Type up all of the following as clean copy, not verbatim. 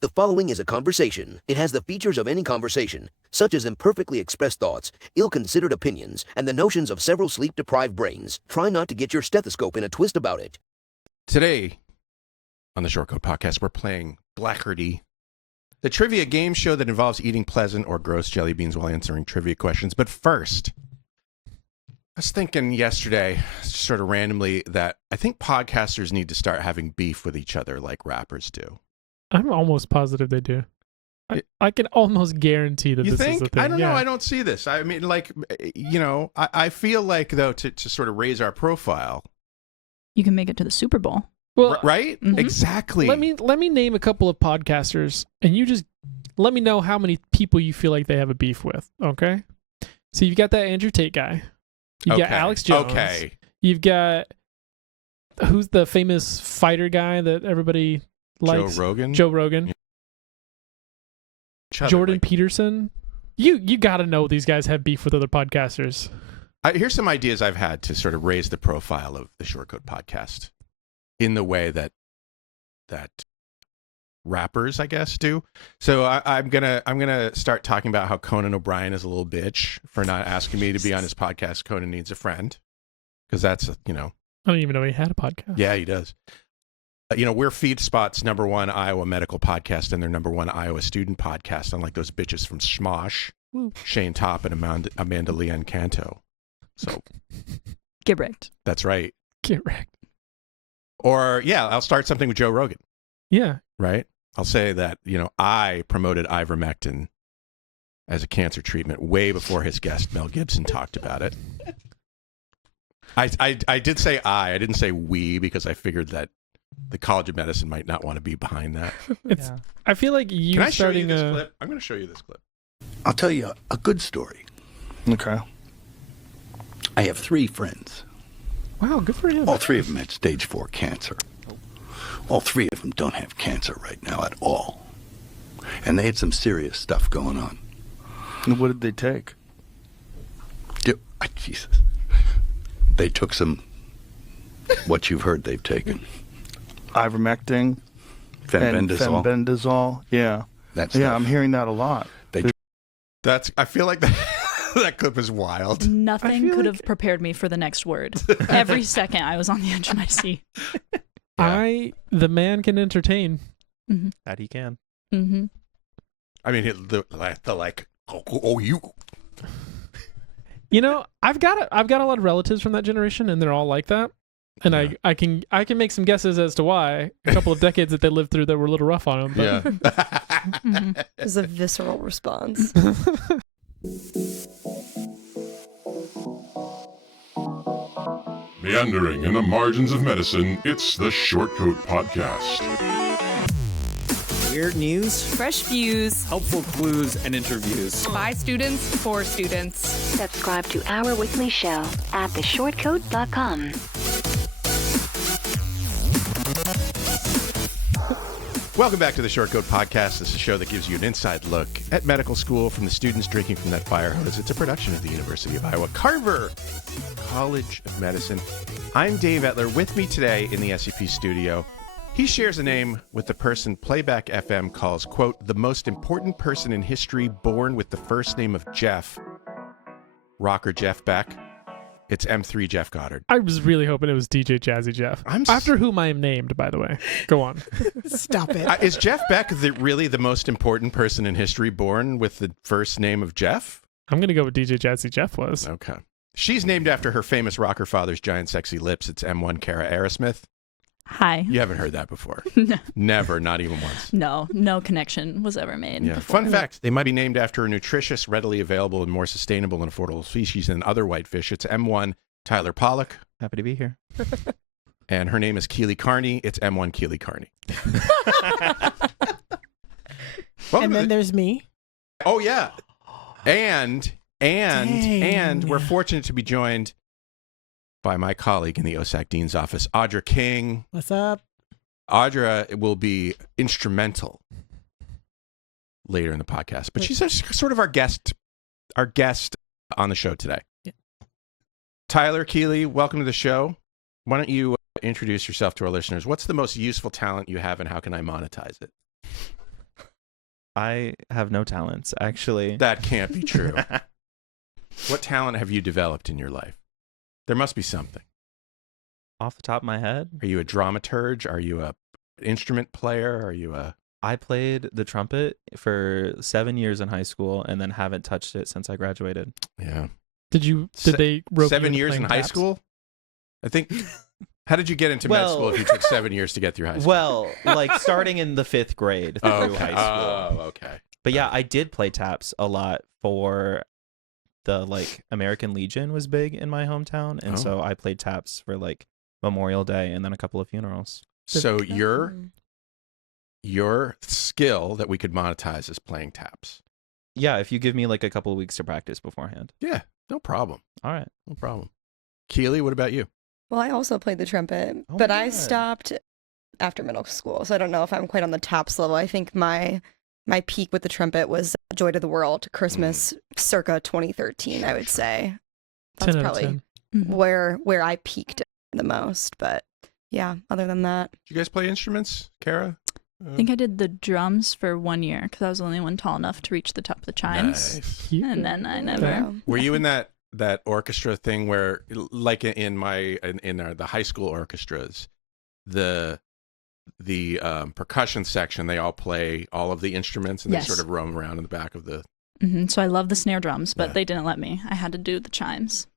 The following is a conversation. It has the features of any conversation, such as imperfectly expressed thoughts, ill-considered opinions, and the notions of several sleep-deprived brains. Try not to get your stethoscope in a twist about it. Today, on the Shortcode Podcast, we're playing Blechardy, the trivia game show that involves eating pleasant or gross jelly beans while answering trivia questions. But first, I was thinking yesterday, sort of randomly, that I think podcasters need to start having beef with each other like rappers do. I'm almost positive they do. I can almost guarantee that You this think? is the thing. I don't know. I don't see this. I mean, like, I feel like, though, to sort of raise our profile. You can make it to the Super Bowl. Well, right? Mm-hmm. Exactly. Let me name a couple of podcasters, and you just let me know how many people you feel like they have a beef with, okay? So you've got that Andrew Tate guy. You've got Alex Jones. Okay. You've got, who's the famous fighter guy that everybody likes? Joe Rogan. Joe Rogan. Yeah. Jordan Peterson. You got to know these guys have beef with other podcasters. Here's some ideas I've had to sort of raise the profile of the Shortcode Podcast in the way that rappers, I guess, do. So I'm gonna start talking about how Conan O'Brien is a little bitch for not asking me to be on his podcast. Conan needs a friend, because that's I don't even know he had a podcast. Yeah, he does. We're FeedSpot's #1 Iowa medical podcast and their #1 Iowa student podcast, unlike those bitches from Schmosh, Shane Topp and Amanda Leanne Canto. So Get wrecked. that's right. Get wrecked. Or, yeah, I'll start something with Joe Rogan, Yeah. right? I'll say that, I promoted ivermectin as a cancer treatment way before his guest, Mel Gibson, talked about it. I did say I didn't say we, because I figured that the College of Medicine might not want to be behind that. I feel like you Can I show starting you this clip? I'm going to show you this clip. I'll tell you a good story. Okay. I have 3 friends. Wow, good for him. All 3 of them had stage 4 cancer. All 3 of them don't have cancer right now at all. And they had some serious stuff going on. And what did they take? Jesus. They took some, what you've heard they've taken. Ivermectin. Fenbendazole. Fenbendazole. Yeah. I'm hearing that a lot. I feel like that clip is wild. Nothing could have prepared me for the next word. Every second I was on the edge of my seat. The man can entertain. Mm-hmm. That he can. Mm-hmm. I mean, you. I've got a lot of relatives from that generation, and they're all like that. And yeah. I can make some guesses as to why. A couple of decades that they lived through that were a little rough on them. But. Yeah. Mm-hmm. It was a visceral response. Meandering in the margins of medicine, it's the Shortcode Podcast. Weird news, fresh views, helpful clues, and interviews. By students, for students. Subscribe to our weekly show at theshortcode.com. Welcome back to the Shortcode Podcast. This is a show that gives you an inside look at medical school from the students drinking from that fire hose. It's a production of the University of Iowa Carver College of Medicine. I'm Dave Etler. With me today in the SCP studio, he shares a name with the person Playback FM calls, quote, the most important person in history born with the first name of Jeff. Rocker Jeff Beck. It's M3 Jeff Goddard. I was really hoping it was DJ Jazzy Jeff. After whom I am named, by the way. Go on. Stop it. Is Jeff Beck really the most important person in history born with the first name of Jeff? I'm going to go with DJ Jazzy Jeff was. Okay. She's named after her famous rocker father's giant sexy lips. It's M1s Cara Arrasmith. Hi. You haven't heard that before. No. Never, not even once. No connection was ever made. Yeah. Before. Fun fact, they might be named after a nutritious, readily available, and more sustainable and affordable species than other whitefish. It's M1 Tyler Pollock. Happy to be here. And her name is Keeley Carney. It's M1 Keeley Carney. And then there's me. Oh, yeah. And we're fortunate to be joined by my colleague in the OSAC Dean's office, Audra King. What's up? Audra will be instrumental later in the podcast, but she's sort of our guest on the show today. Yeah. Tyler, Keeley, welcome to the show. Why don't you introduce yourself to our listeners? What's the most useful talent you have, and how can I monetize it? I have no talents, actually. That can't be true. What talent have you developed in your life? There must be something. Off the top of my head? Are you a dramaturge? Are you a instrument player? Are you a... I played the trumpet for 7 years in high school and then haven't touched it since I graduated. Yeah. Did they rope 7 you years in into high taps? school? I think... How did you get into med school if you took 7 years to get through high school? Well, like starting in the 5th grade through high school. Oh, okay. But yeah, I did play taps a lot for the, like, American Legion was big in my hometown. And so I played taps for, like, Memorial Day and then a couple of funerals. So your skill that we could monetize is playing taps. Yeah, if you give me like a couple of weeks to practice beforehand. Yeah, no problem. All right. No problem. Keeley, what about you? Well, I also played the trumpet, but I stopped after middle school, so I don't know if I'm quite on the taps level. I think my peak with the trumpet was Joy to the World, Christmas circa 2013, I would say. That's 10 out of probably 10. where I peaked the most, but yeah, other than that. Did you guys play instruments, Cara? I think I did the drums for 1 year because I was the only one tall enough to reach the top of the chimes. Nice. And then I never. Were you in that orchestra thing where, like in the high school orchestras, the percussion section, they all play all of the instruments and Yes. they sort of roam around in the back of the... So I love the snare drums, but they didn't let me. I had to do the chimes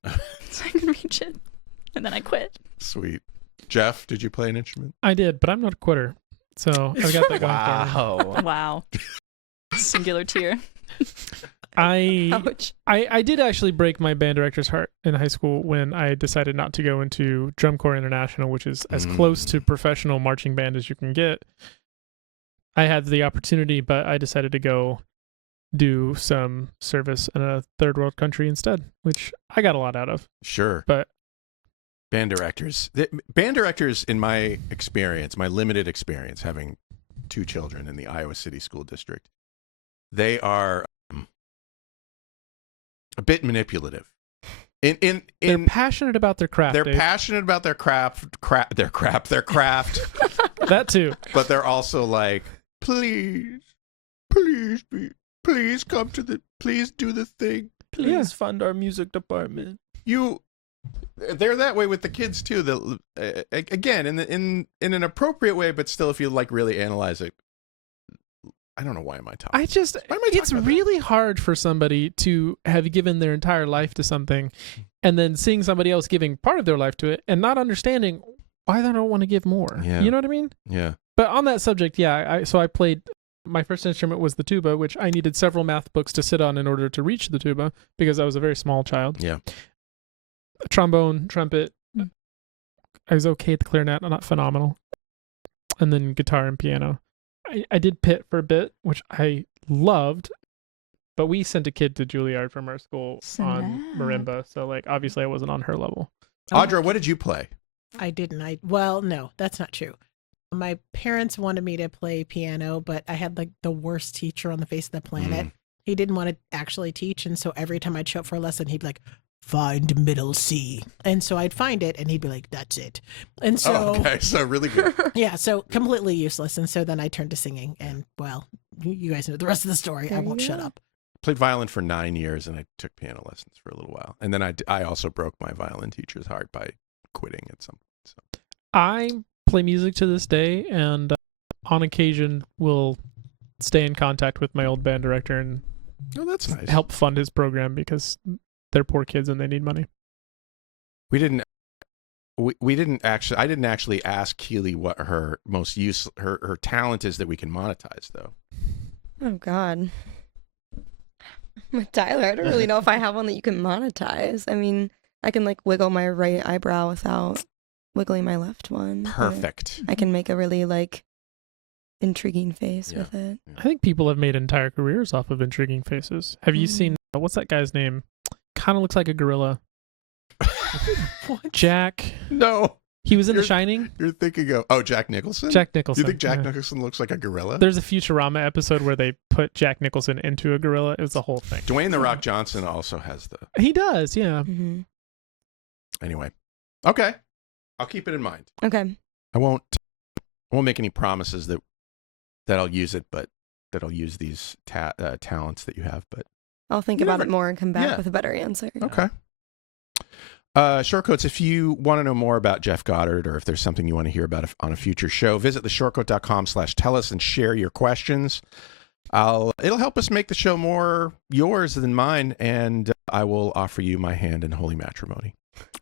so I could reach it. And then I quit. Sweet. Jeff, did you play an instrument? I did, but I'm not a quitter. So I've got that going for me. Wow. Singular tear. I did actually break my band director's heart in high school when I decided not to go into Drum Corps International, which is as close to professional marching band as you can get. I had the opportunity, but I decided to go do some service in a third world country instead, which I got a lot out of. Sure. But band directors, in my experience, my limited experience, having 2 children in the Iowa City School District, they are a bit manipulative. They're passionate about their craft. They're Dave. passionate about their craft. That too. But they're also like, please come to please do the thing. Please fund our music department. They're that way with the kids too. That again, in an appropriate way, but still, if you like really analyze it, I don't know why am I talking. It's really hard for somebody to have given their entire life to something, and then seeing somebody else giving part of their life to it, and not understanding why they don't want to give more. Yeah. You know what I mean? Yeah. But on that subject, yeah. I played. My first instrument was the tuba, which I needed several math books to sit on in order to reach the tuba because I was a very small child. Yeah. Trombone, trumpet. I was okay at the clarinet, not phenomenal. And then guitar and piano. I did pit for a bit, which I loved, but we sent a kid to Juilliard from our school on marimba, so like obviously I wasn't on her level. Audra, what did you play? I didn't. Well, no, that's not true. My parents wanted me to play piano, but I had like the worst teacher on the face of the planet. He didn't want to actually teach, and so every time I'd show up for a lesson, he'd be like, find middle C. And so I'd find it, and he'd be like, that's it. And so... okay, so really good. Yeah, so completely useless. And so then I turned to singing, and well, you guys know the rest of the story. I won't shut up. Played violin for 9 years, and I took piano lessons for a little while. And then I also broke my violin teacher's heart by quitting at some point. So. I play music to this day, and on occasion will stay in contact with my old band director and that's nice. Help fund his program because they're poor kids and they need money. We didn't actually. I didn't actually ask Keeley what her most her talent is that we can monetize, though. Oh God, with Tyler, I don't really know if I have one that you can monetize. I mean, I can like wiggle my right eyebrow without wiggling my left one. Perfect. I can make a really like intriguing face with it. I think people have made entire careers off of intriguing faces. Have you seen what's that guy's name? Kind of looks like a gorilla. What? Jack. No. He was in The Shining. You're thinking of Jack Nicholson? Jack Nicholson. You think Jack Nicholson looks like a gorilla? There's a Futurama episode where they put Jack Nicholson into a gorilla. It was the whole thing. Dwayne The Rock Johnson also has the... He does, yeah. Mm-hmm. Anyway. Okay. I'll keep it in mind. Okay. I won't make any promises that I'll use it, but that'll use these talents that you have. But I'll think about it more and come back with a better answer. Okay. Shortcoats, if you want to know more about Jeff Goddard or if there's something you want to hear about on a future show, visit theshortcoat.com/tell us and share your questions. It'll help us make the show more yours than mine, and I will offer you my hand in holy matrimony.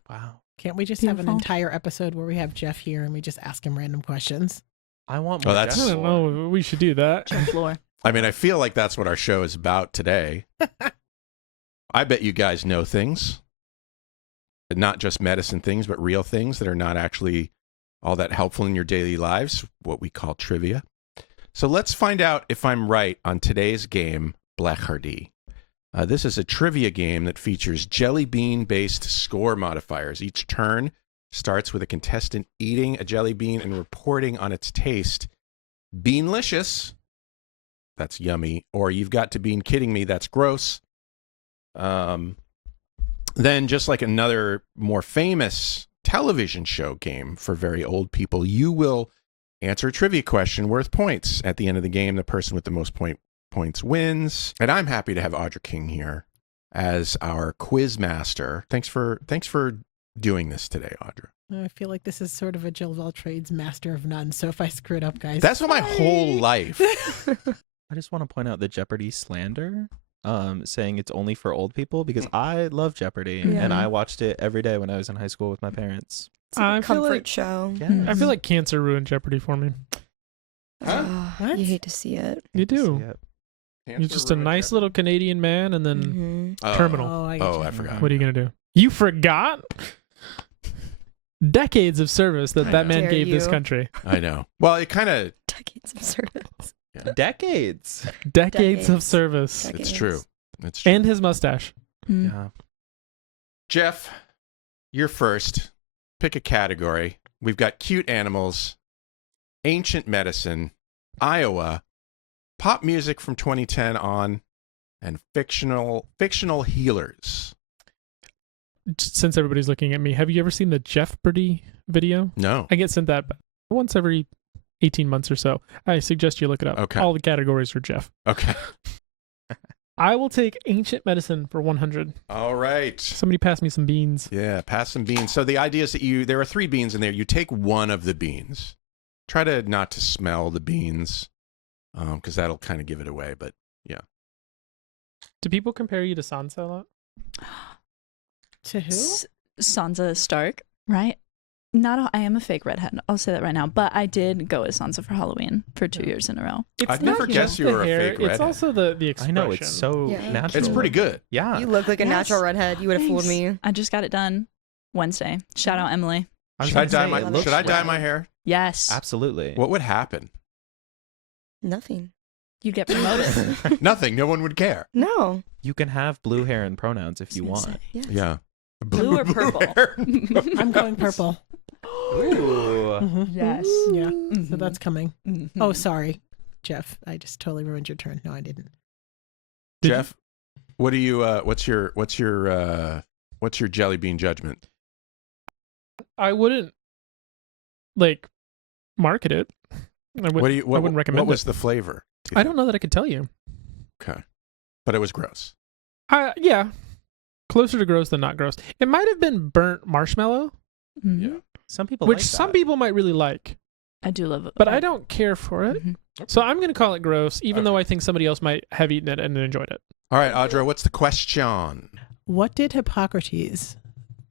Wow. Can't we just have an entire episode where we have Jeff here and we just ask him random questions? I want more. I don't know. We should do that. Floor. I mean, I feel like that's what our show is about today. I bet you guys know things. Not just medicine things, but real things that are not actually all that helpful in your daily lives, what we call trivia. So let's find out if I'm right on today's game, Blechardy. This is a trivia game that features jelly bean-based score modifiers. Each turn starts with a contestant eating a jelly bean and reporting on its taste. Beanlicious, that's yummy, or you've got to be kidding me, that's gross. Then, just like another more famous television show game for very old people, you will answer a trivia question worth points. At the end of the game, the person with the most points wins. And I'm happy to have Audra King here as our quizmaster. Thanks for doing this today, Audra. I feel like this is sort of a Jill of all trades, master of none. So if I screw it up, guys, that's what my whole life. I just want to point out the Jeopardy slander. Saying it's only for old people, because I love Jeopardy and I watched it every day when I was in high school with my parents. It's a comfort show. Yes. I feel like cancer ruined Jeopardy for me. What? You hate to see it. You do. You're just a nice little Canadian man, and then terminal. I forgot. What are you gonna do? You forgot? Decades of service that man gave this country. I know. Well, it kind of decades of service. Yeah. Decades of service. It's true. It's true. And his mustache. Yeah. Jeff, you're first. Pick a category. We've got cute animals, ancient medicine, Iowa, pop music from 2010 on, and fictional healers. Since everybody's looking at me, have you ever seen the Jeopardy video? No. I get sent that once every 18 months or so. I suggest you look it up. Okay. All the categories are Jeff. Okay. I will take ancient medicine for 100. All right. Somebody pass me some beans. Yeah, pass some beans. So the idea is that there are 3 beans in there. You take one of the beans. Try to not to smell the beans, because that'll kind of give it away. But yeah. Do people compare you to Sansa a lot? To who? Sansa Stark, right? I am a fake redhead. I'll say that right now. But I did go as Sansa for Halloween for 2 years in a row. I'd never guessed you were a fake redhead. It's also the expression. I know, it's so natural. It's pretty good. Yeah. You look like a natural redhead. You would have fooled me. I just got it done Wednesday. Shout out Emily. Should I dye my hair? Yes. Absolutely. What would happen? Nothing. You'd get promoted. Nothing. No one would care. No. You can have blue hair and pronouns if you want. Yes. Yeah. Blue or purple? I'm going purple. Ooh. Mm-hmm. Yes. Yeah. So that's coming. Oh, sorry, Jeff. I just totally ruined your turn. No, I didn't. Jeff, what do you? What's your jelly bean judgment? I wouldn't market it. I wouldn't recommend it. What was the flavor? I don't know that I could tell you. Okay, but it was gross. Yeah, closer to gross than not gross. It might have been burnt marshmallow. Mm-hmm. Yeah. Some people which like some that. people might really like. I do love it. But I don't care for it. So I'm going to call it gross, even though I think somebody else might have eaten it and enjoyed it. All right, Audra, what's the question? What did Hippocrates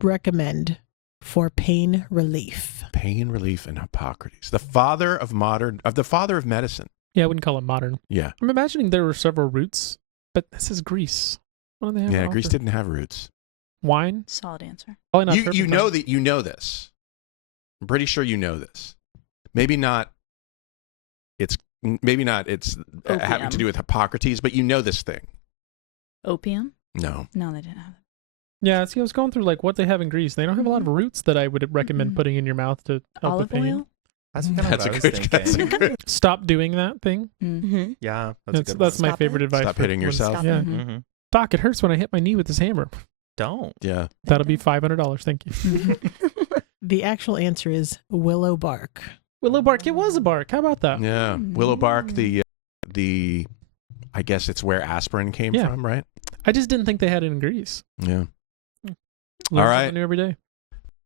recommend for pain relief? Pain relief and Hippocrates, the father of medicine. Yeah, I wouldn't call it modern. Yeah. I'm imagining there were several roots, but this is Greece. What do they have? Yeah, to Greece offer? didn't have roots. Wine? Solid answer. Probably not You perfect know wine. that you know this. I'm pretty sure you know this. Maybe not. It's having to do with Hippocrates, but you know this thing. Opium? No. No, they didn't have it. Yeah, see, I was going through what they have in Greece. They don't have a lot of roots that I would recommend putting in your mouth to help Olive the pain. oil? That's kind of what I was thinking. Stop doing that thing. Mm-hmm. Yeah, that's my favorite advice. Stop hitting yourself. Yeah. Mm-hmm. Doc, it hurts when I hit my knee with this hammer. Don't. Yeah. That'll be $500. Thank you. The actual answer is willow bark. Willow bark. It was a bark. How about that? Yeah. Willow bark, the about I guess it's where aspirin came from, right? I just didn't think they had it in Greece. Yeah. Learn All right. something new every day.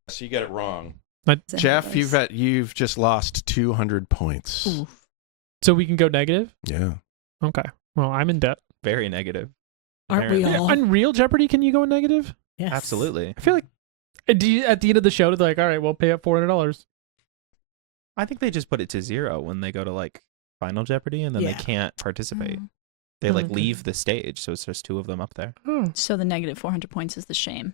So you get it wrong. But Jeff, you've just lost 200 points. Oof. So we can go negative? Yeah. Okay. Well, I'm in debt. Very negative. Aren't we all? On Real Jeopardy, can you go negative? Yes. Absolutely. I feel like do you, at the end of the show, they're like, all right, we'll pay up $400. I think they just put it to 0 when they go to like Final Jeopardy, and then they can't participate. They like leave the stage, so it's just 2 of them up there. So the negative 400 points is the shame.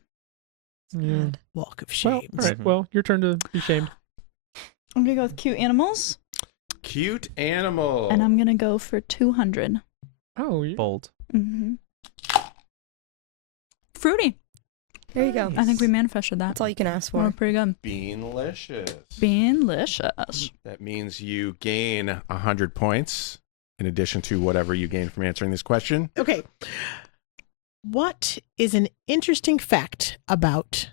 Yeah. Walk of shame. Well, all right. Well, your turn to be shamed. I'm gonna go with cute animals. Cute animal. And I'm gonna go for 200. Oh, bold. Mm-hmm. Fruity. There you go. I think we manifested that. That's all you can ask for. We're pretty good. Beanlicious. Beanlicious. That means you gain 100 points in addition to whatever you gain from answering this question. Okay. What is an interesting fact about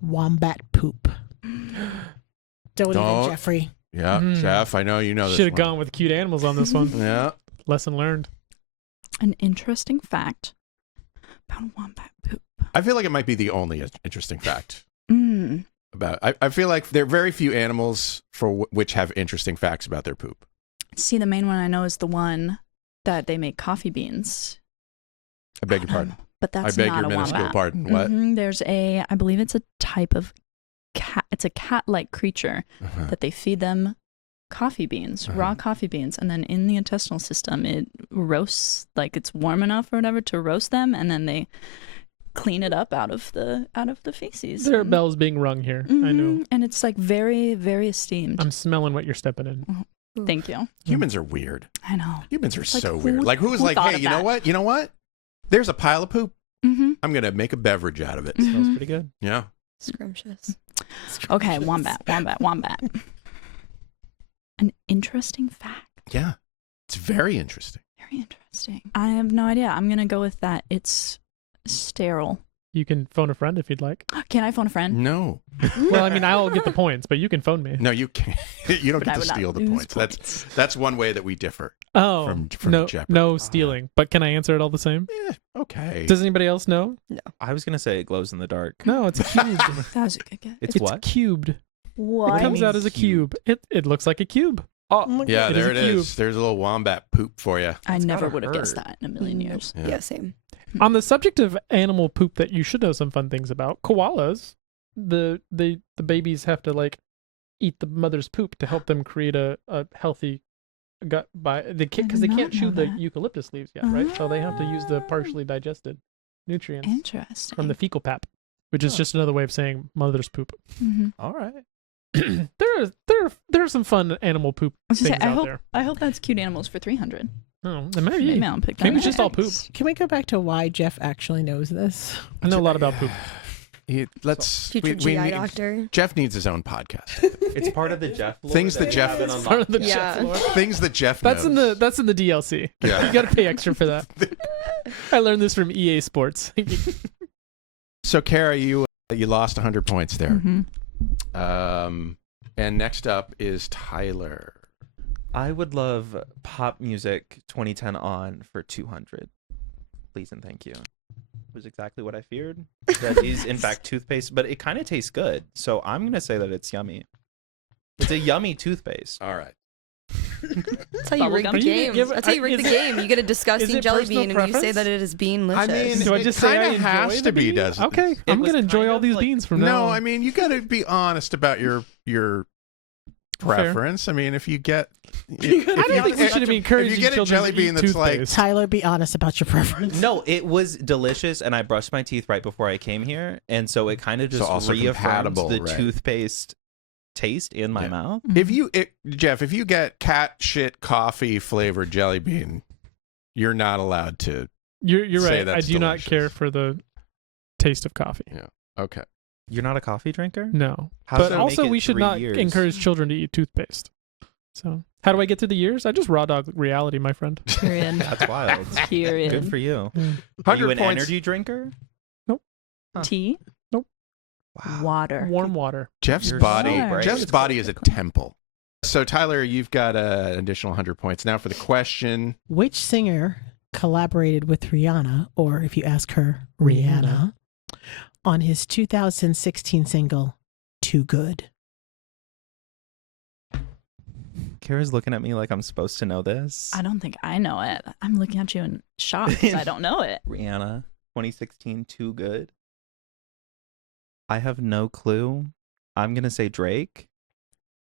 wombat poop? Don't even, Jeffrey. Yeah, Jeff, I know you know this. Should have gone with cute animals on this one. Yeah. Lesson learned. An interesting fact about wombat poop. I feel like it might be the only interesting fact Mm. about. I feel like there are very few animals for which have interesting facts about their poop. See, the main one I know is the one that they make coffee beans. I beg your pardon. But that's I beg not your a minuscule wombat. pardon. What? There's I believe it's a type of cat. It's a cat-like creature that they feed them coffee beans, raw coffee beans, and then in the intestinal system it roasts, like it's warm enough or whatever to roast them, and then they clean it up out of the feces. There are bells being rung here. I know. And it's like very, very esteemed. I'm smelling what you're stepping in. Thank you. Humans are weird. I know. Humans are Like, so who- weird. Like who was who like, thought hey, of you know that? what? You know what? There's a pile of poop. Mm-hmm. I'm gonna make a beverage out of it. Smells pretty good. Yeah. Scrumptious. Okay, wombat. An interesting fact. Yeah. It's very interesting. Very interesting. I have no idea. I'm going to go with that. It's sterile. You can phone a friend if you'd like. Can I phone a friend? No. Well, I mean, I'll get the points, but you can phone me. No, you can't. You don't But I get to would not steal the lose points. That's one way that we differ. Oh, from no, Jeopardy. no stealing. But can I answer it all the same? Yeah, okay. Does anybody else know? No. I was gonna say it glows in the dark. No, it's cubed. That was a good guess. It's what? Cubed. What? It comes out as a cube. It looks like a cube. Oh, Yeah, there a it cube. is. There's a little wombat poop for you. I never gotta would have guessed hurt. that in a million years. Yeah, same. On the subject of animal poop that you should know some fun things about, koalas, the babies have to like eat the mother's poop to help them create a healthy gut because they can't chew the eucalyptus leaves yet, right? So they have to use the partially digested nutrients Interesting. from the fecal pap, which is just another way of saying mother's poop. Mm-hmm. All right. there are some fun animal poop I was things gonna say, out there. I hope that's cute animals for 300. Oh, maybe. Maybe I'll pick that Maybe it's just all poop. next. Can we go back to why Jeff actually knows this? I know a lot about poop. Future GI doctor. Jeff needs his own podcast. It's part of the Jeff lore Things that Jeff haven't is part of the unlocked yet. Jeff lore. Things that Jeff That's knows. in the DLC. Yeah. You got to pay extra for that. I learned this from EA Sports. So, Cara, you lost 100 points there. Mm-hmm. And next up is Tyler. I would love pop music 2010 on for 200. Please and thank you. Was exactly what I feared. That is in fact toothpaste, but it kind of tastes good. So I'm gonna say that it's yummy. It's a yummy toothpaste. All right. That's how you rig the game. That's how you rig the game. You get a disgusting jelly bean and you say that it is beanlicious. I mean, Do I just say I kind of has enjoy to the be, bean? doesn't it? Okay, I'm was gonna enjoy kind all of these like- beans from now No, on. I mean, you got to be honest about your preference. I mean, if you get... I don't think we should be encouraging If you get a children jelly to bean eat that's like... toothpaste. Tyler, be honest about your preference. No, it was delicious, and I brushed my teeth right before I came here, and so it kind of just also reaffirmed compatible, the right. toothpaste taste in my mouth. Jeff, if you get cat shit coffee flavored jelly bean, you're not allowed to... You're say right. I that's do not delicious. care for the taste of coffee. Yeah. Okay. You're not a coffee drinker? No. How But so also, make it we should 3 not years? encourage children to eat toothpaste. So, how do I get through the years? I just raw dog reality, my friend. Period. That's wild. Period. Good for you. Mm. Are you 100 an points. energy drinker? Tea? Nope. Water. Warm water. Jeff's You're body so brave. Jeff's body is a temple. So, Tyler, you've got an additional 100 points. Now for the question. Which singer collaborated with Rihanna, or if you ask her, Rihanna, on his 2016 single, Too Good? Kara's looking at me like I'm supposed to know this. I don't think I know it. I'm looking at you in shock because I don't know it. Rihanna, 2016, Too Good. I have no clue. I'm going to say Drake.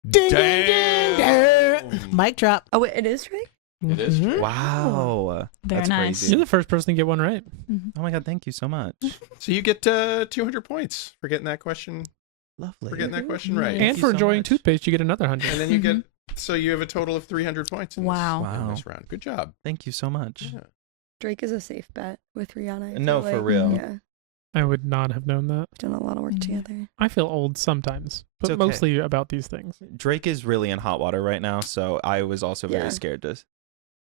Ding, ding, ding, ding. Mic drop. Oh, wait, it is Drake? It is Drake. Wow. Very That's nice. crazy. You're the first person to get one right. Oh my God, thank you so much. So you get 200 points for getting that question. Lovely. For getting that question right. And for enjoying toothpaste, you get another 100. And then you get, so you have a total of 300 points in this round. Good job. Thank you so much. Yeah. Drake is a safe bet with Rihanna. I No, feel for like. real. Yeah. I would not have known that. We've done a lot of work together. I feel old sometimes, but okay. mostly about these things. Drake is really in hot water right now, so I was also very Yeah. scared to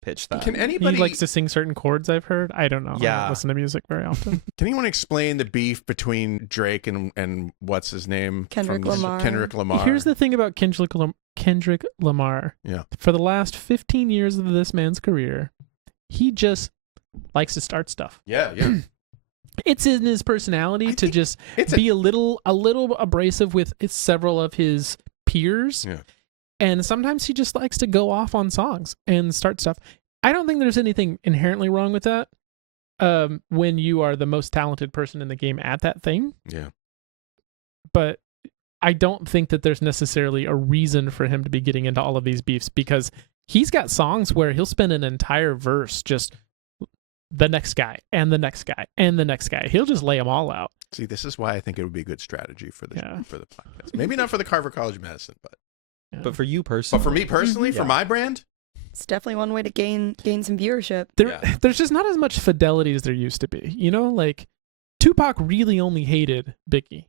pitch that. Can anybody He likes to sing certain chords, I've heard. I don't know. I Yeah. don't listen to music very often. Can anyone explain the beef between Drake and what's his name? Kendrick From Lamar. Kendrick Lamar. Here's the thing about Kendrick Lamar. Yeah. For the last 15 years of this man's career, he just likes to start stuff. Yeah. It's in his personality to just be a little abrasive with several of his peers. Yeah. And sometimes he just likes to go off on songs and start stuff. I don't think there's anything inherently wrong with that when you are the most talented person in the game at that thing. Yeah. But I don't think that there's necessarily a reason for him to be getting into all of these beefs, because he's got songs where he'll spend an entire verse just the next guy and the next guy and the next guy. He'll just lay them all out. See, this is why I think it would be a good strategy for the podcast. Maybe not for the Carver College of Medicine, but for you personally. But for me personally, for my brand, It's definitely one way to gain some viewership. There's just not as much fidelity as there used to be. You know, like Tupac really only hated Biggie.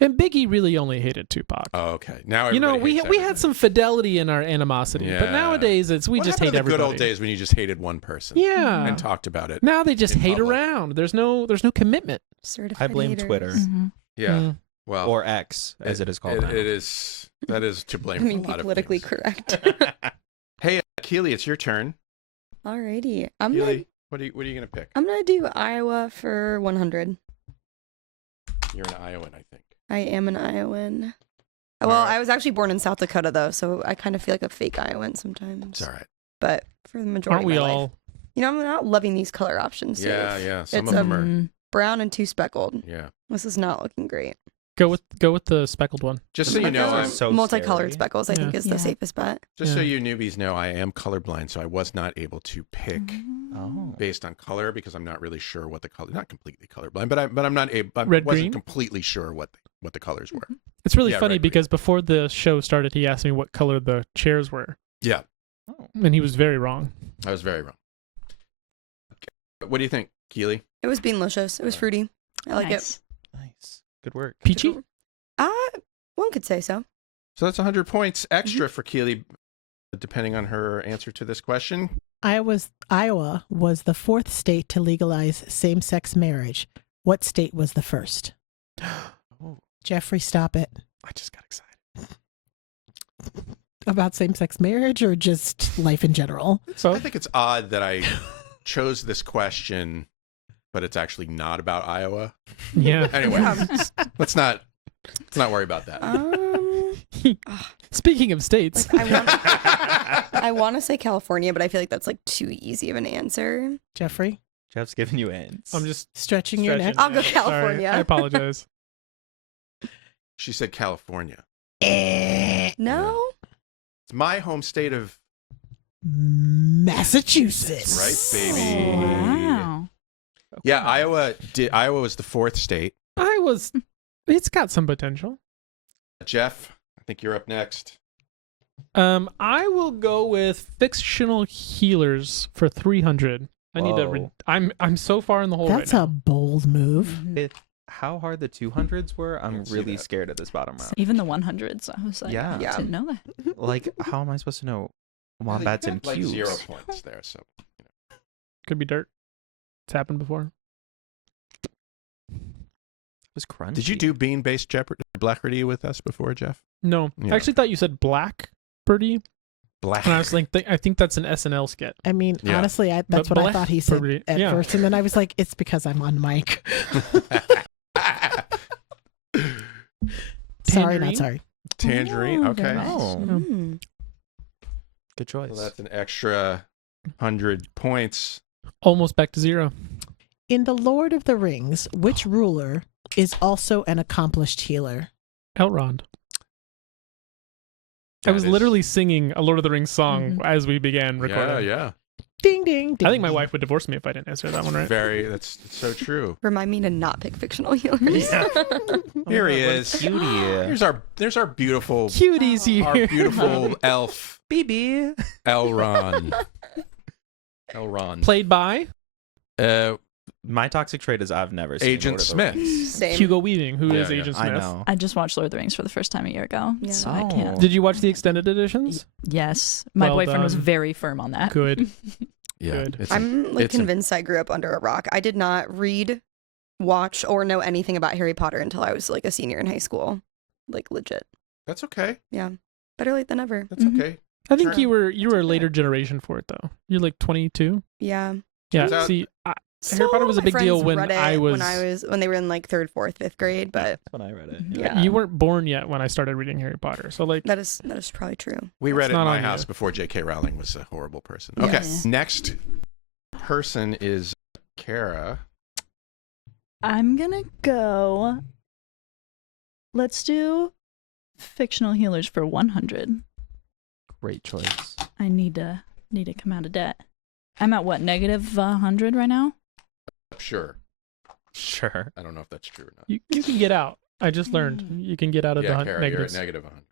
And Biggie really only hated Tupac. Oh, okay. Now you know, everybody hates we had some fidelity in our animosity, but Yeah. nowadays we What just happened hate to the everybody. good old days when you just hated one person. Yeah. And talked about it. Now they just in hate public. around. There's no commitment. Certified I blame haters. Twitter. Yeah. Well, Or X, as it is called now. It is. That is to blame I mean, for a lot be of politically things. correct. Hey, Keeley, it's your turn. Alrighty. Keeley, what are you going to pick? I'm gonna do Iowa for 100. You're an Iowan, I think. I am an Iowan. Well, I was actually born in South Dakota though, so I kind of feel like a fake Iowan sometimes. It's all right. But for the majority Aren't we of my all? life, you know, I'm not loving these color options. Yeah, Dave. yeah. Some It's of them are. brown and 2 speckled. Yeah. This is not looking great. Go with the speckled one. Just so you know, I'm multicolored speckles. I think is the safest bet. Just so you newbies know, I am colorblind, so I was not able to pick based on color because I'm not really sure what the color. Not completely colorblind, but I'm not able. I Red, wasn't green? completely sure what the colors were. It's really Yeah, funny red, because before the show started, he asked me what color the chairs were. Yeah. And he was very wrong. I was very wrong. Okay. What do you think, Keeley? It was beanlicious. It was fruity. I like Nice. Nice. Good work. Peachy? it. One could say so. So that's 100 points extra for Keeley, depending on her answer to this question. Iowa was the 4th state to legalize same-sex marriage. What state was the first? Jeffrey, stop it. I just got excited. About same-sex marriage or just life in general? I think it's odd that I chose this question, but it's actually not about Iowa. Yeah. Anyway, let's not worry about that. Speaking of states, I want to say California, but I feel like that's like too easy of an answer. Jeffrey? Jeff's giving you ants. I'm just Stretching your neck. I'll go Sorry, California. I apologize. She said California. No? It's my home state of Massachusetts. right, baby. Wow. Yeah, Iowa was the 4th state. It's got some potential. Jeff, I think you're up next. I will go with fictional healers for 300. I need to. I'm so far in the hole. That's right now. a bold move. With how hard the 200s were, I'm really scared of this bottom round. Even the 100s, I was like, Yeah. I didn't know that. Like, how am I supposed to know wombats and like cubes? 0 points there. So Could be dirt. It's happened before. It was crunchy. did you do bean-based Blechardy with us before, Jeff? No, Yeah. I actually thought you said black Blechardy. Black. And I was like, I think that's an SNL skit. I mean, Yeah. honestly, that's But what I thought he said Blechardy, at yeah. first, and then I was like, it's because I'm on mic. Sorry, not Tangerine? sorry. Tangerine. Oh, Okay. very nice. Oh. Mm. Good choice. So that's an extra 100 points. Almost back to 0. In The Lord of the Rings, which ruler is also an accomplished healer? Elrond. I was That is- literally singing a Lord of the Rings song as we began recording. Yeah. Ding, ding, ding. I think my wife would divorce me if I didn't answer that one right. That's so true. Remind me to not pick fictional healers. Here he what a is. cutie. There's our beautiful Cuties here. our beautiful elf BB. Elrond. Elrond. Played by My toxic trait is I've never seen Agent Lord of the Smith. Rings. Same. Hugo Weaving, who is Yeah, yeah. Agent I Smith. know. I just watched Lord of the Rings for the first time a year ago, Yeah. so I can't. Did you watch the extended editions? Yes, my Well boyfriend was done. very firm on that. Good. Yeah. Good. it's a- I'm like it's a- convinced I grew up under a rock. I did not read, watch, or know anything about Harry Potter until I was like a senior in high school. Like legit. That's okay. Yeah. Better late than never. That's Mhm. okay. I think Sure. you were a later generation for it though. You're like 22. Yeah. Yeah. Turns out- See, So Harry Potter was a my big deal friends when read it I was. when they were in like 3rd, 4th, 5th grade, but That's when I read it. yeah. You weren't born yet when I started reading Harry Potter, so like that is probably true. We read It's it in not my on house you. before J.K. Rowling was a horrible person. Okay. Yes. Next person is Cara. I'm gonna go. Let's do fictional healers for 100. Great choice. I need to come out of debt. I'm at what, negative 100 right now? Sure. Sure. I don't know if that's true or not. you can get out. I just learned you can get out of Yeah, the Cara, you're at negatives. negative 100.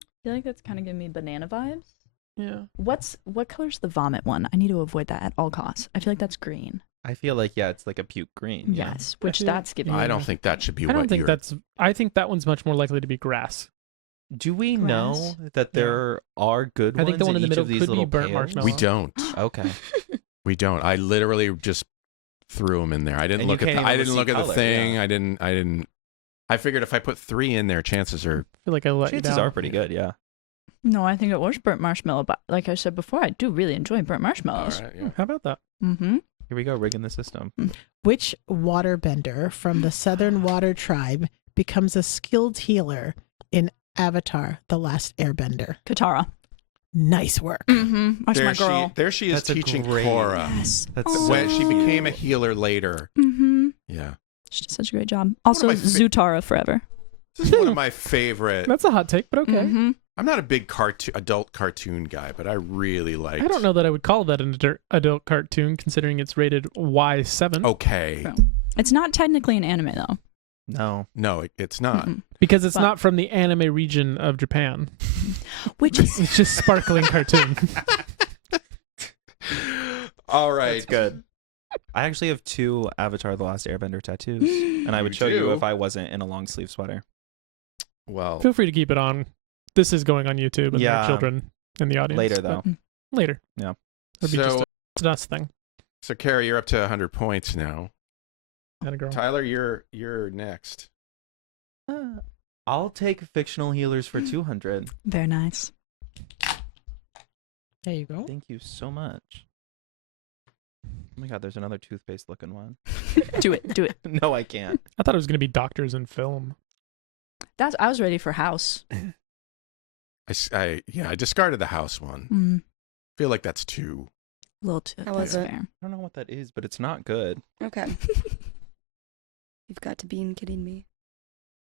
I feel like that's kind of giving me banana vibes. Yeah. What color's the vomit one? I need to avoid that at all costs. I feel like that's green. I feel like, yeah, it's like a puke green. Yeah. Yes, which Actually, that's giving me. I don't think that should be I what don't think you're... that's. I think that one's much more likely to be grass. Do we Grass. know that there are good I ones think the one in the each middle of these could be little burnt pails? marshmallow. We don't. Okay. We don't. I literally just threw them in there. I didn't And you look at can't the, even I didn't see look at the color, thing. yeah. I didn't. I figured if I put 3 in there, chances are... I feel like I let you Chances down. are pretty good, yeah. No, I think it was burnt marshmallow. But like I said before, I do really enjoy burnt All marshmallows. right, yeah. How about that? Mm-hmm. Here we go, rigging the system. Which waterbender from the Southern Water Tribe becomes a skilled healer in Avatar: The Last Airbender? Katara. Nice work. Mm-hmm. That's my girl. There she is That's a teaching great- Cora. Yes. That's Oh. When she became a healer later. Mm-hmm. Yeah. She did such a great job. Also, my Zutara forever. This is one of my favorite... That's a hot take, but okay. Mm-hmm. I'm not a big adult cartoon guy, but I really liked... I don't know that I would call that an adult cartoon, considering it's rated Y7. Okay. So, it's not technically an anime though. No. No, it's not. Mm-mm. Because it's But- not from the anime region of Japan. Which is It's just sparkling cartoon. All right. That's good. I actually have 2 Avatar: The Last Airbender tattoos, and I would You show you do? if I wasn't in a long sleeve sweater. Well, Feel free to keep it on. This is going on YouTube, and there Yeah. are children in the audience. Later, but though. Later. Yeah. It'll be just so, it's an us thing. so Cara, you're up to 100 points now. And a girl. Tyler, you're next. I'll take fictional healers for 200. very nice. There you go. Thank you so much. Oh my god, there's another toothpaste looking one. Do it. Do it. No, I can't. I thought it was going to be doctors in film. I was ready for house. I discarded the house one. Mm, Feel like that's 2. a little too. How That's was it? fair. I don't know what that is, but it's not good. Okay. You've got to be kidding me.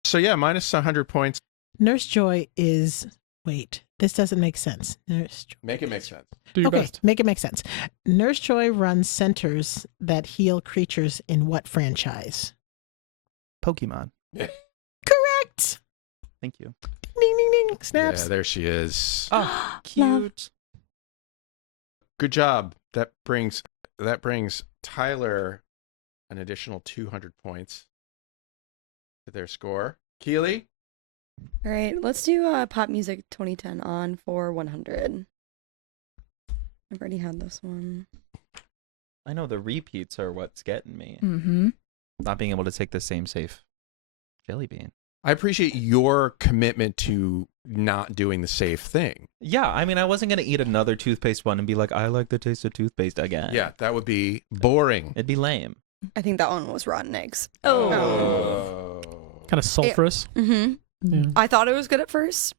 So yeah, minus 100 points. Nurse Joy is. Wait, this doesn't make sense. Nurse Joy. Make it make sense. Do your Okay, best. make it make sense. Nurse Joy runs centers that heal creatures in what franchise? Pokemon. Correct. Thank you. Ding ding ding. Snaps. Yeah, there she is. Oh, Love. cute. Good job. That brings Tyler an additional 200 points to their score. Keeley? All right, let's do Pop Music 2010 on for 100. I've already had this one. I know the repeats are what's getting me. Mm-hmm. Not being able to take the same safe jelly bean. I appreciate your commitment to not doing the safe thing. Yeah, I mean, I wasn't going to eat another toothpaste one and be like, I like the taste of toothpaste again. Yeah, that would be boring. It'd be lame. I think that one was rotten eggs. Oh. Kind of sulfurous. Yeah. I thought it was good at first,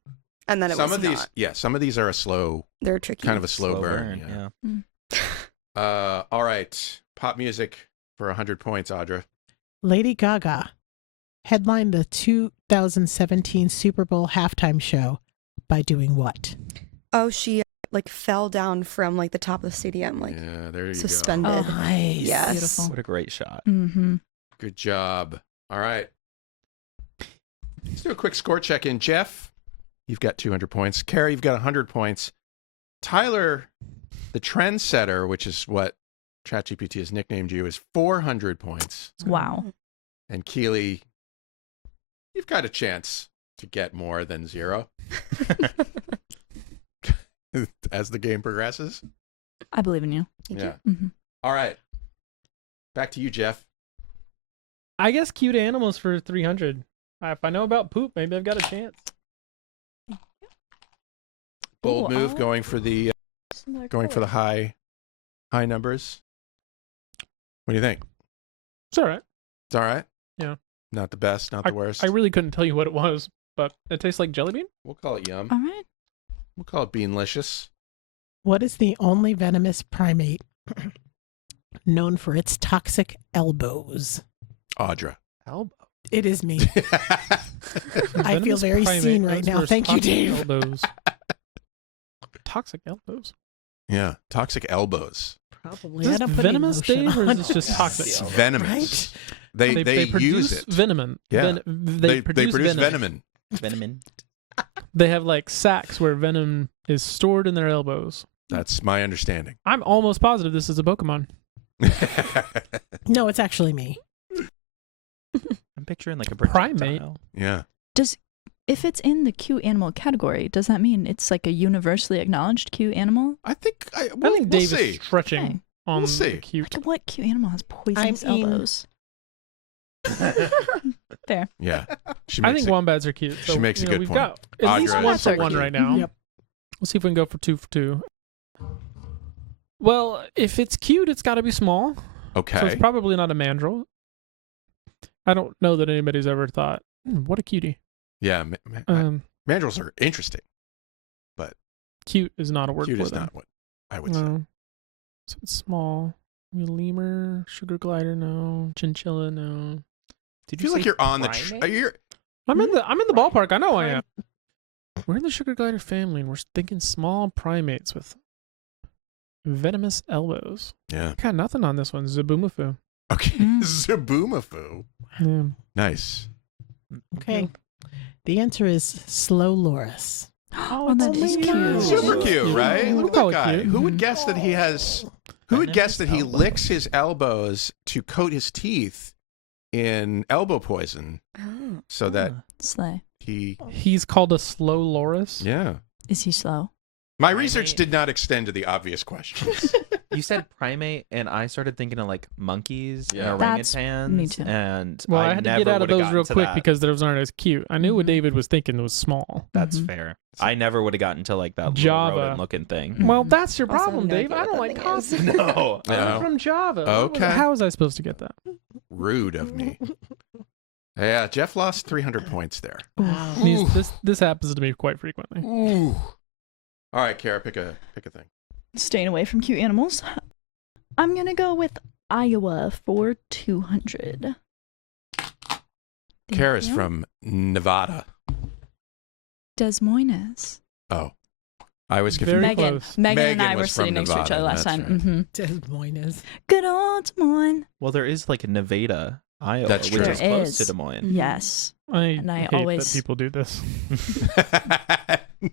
and then it some was of these, not. yeah, some of these are a slow. They're tricky. Kind of a slow burn. Yeah. All right, pop music for 100 points, Audra. Lady Gaga headlined the 2017 Super Bowl halftime show by doing what? Oh, she like fell down from like the top of the stadium, like there you suspended. go. Oh, nice. Yes. Beautiful. What a great shot. Mm-hmm. Good job. All right. Let's do a quick score check-in. Jeff, you've got 200 points. Cara, you've got 100 points. Tyler, the trendsetter, which is what ChatGPT has nicknamed you, is 400 points. Wow. And Keeley, you've got a chance to get more than 0 as the game progresses. I believe in you. Yeah. Mm-hmm. All right. Back to you, Jeff. I guess cute animals for 300. If I know about poop, maybe I've got a chance. Bold move, going for the high numbers. What do you think? It's all right. It's all right. Yeah. Not the best, not the worst. I really couldn't tell you what it was, but it tastes like jelly bean. We'll call it yum. All right. We'll call it beanlicious. What is the only venomous primate known for its toxic elbows? Audra. Elbow. It is me. I feel very seen right now. Thank you, Dave. Elbows. Toxic elbows. Yeah, toxic elbows. Probably. Is this venomous, Dave, or is this just toxic? It's venomous. Right? They produce use it. Venom. Yeah. They produce venom. Venom. They have like sacks where venom is stored in their elbows. That's my understanding. I'm almost positive this is a Pokemon. No, it's actually me. I'm picturing like a primate. Yeah. If it's in the cute animal category, does that mean it's like a universally acknowledged cute animal? I think Dave is stretching on the cute. What cute animal has poisonous elbows? Fair. Yeah. I think wombats are cute. So, she makes a good we've point. Got at least one for one right now. Yep. We'll see if we can go for 2 for 2. Well, if it's cute, it's got to be small. Okay. So it's probably not a mandrill. I don't know that anybody's ever thought, what a cutie. Yeah. Mandrills are interesting, but cute is not a word cute for is them. not what I would say. So it's small. Lemur, sugar glider, no. Chinchilla, no. Did you feel like you're on the? I'm in the ballpark. I know I am. We're in the sugar glider family, and we're thinking small primates with venomous elbows. Yeah. Got nothing on this one. Zaboomafoo. Okay. Zaboomafoo. Yeah. Nice. Okay. The answer is Slow Loris. Oh, that is cute. Super cute, right? Look at that guy. Cute. Who would guess that he has? Who would guess that he licks his elbows to coat his teeth in elbow poison, so that Slay. He's called a slow loris. Yeah. Is he slow? My research did not extend to the obvious questions. You said primate, and I started thinking of like monkeys and That's orangutans. me too. And Well, I had to get out of those real quick that. because those aren't as cute. I knew what David was thinking was small. That's fair. I never would have gotten to like that Java looking thing. Well, that's your Also problem, no Dave. idea I don't what like that coffee. thing is. No. I'm from Java. Okay. How was I supposed to get that? Rude of me. Yeah, Jeff lost 300 points there. Wow. This happens to me quite frequently. Ooh. All right, Cara, pick a thing. Staying away from cute animals. I'm going to go with Iowa for 200. Cara's from Nevada. Des Moines. Oh. I was confused. Megan and I were was from sitting next to each Nevada, other last that's time. right. Mm-hmm. Des Moines. Good old Des Moines. Well, there is like Nevada, Iowa, That's which true. is There close is. to Des Moines. Yes. I I hate always- that people do this.